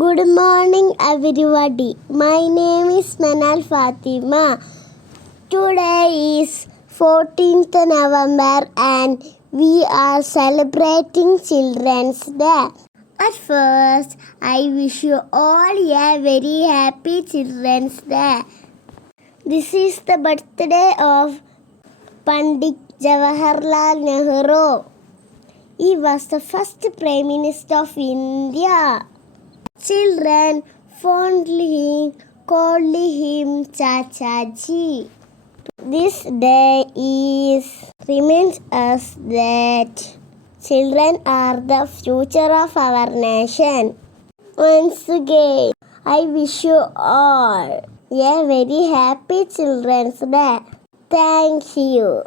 Good morning, everybody. My name is Manal Fatima. Today is 14th November and we are celebrating Children's Day. At first, I wish you all a very happy Children's Day. This is the birthday of Pandit Jawaharlal Nehru. He was the first Prime Minister of India. Children fondly called him Chachaji. This day reminds us that children are the future of our nation. Once again, I wish you all a very happy Children's Day. Thank you.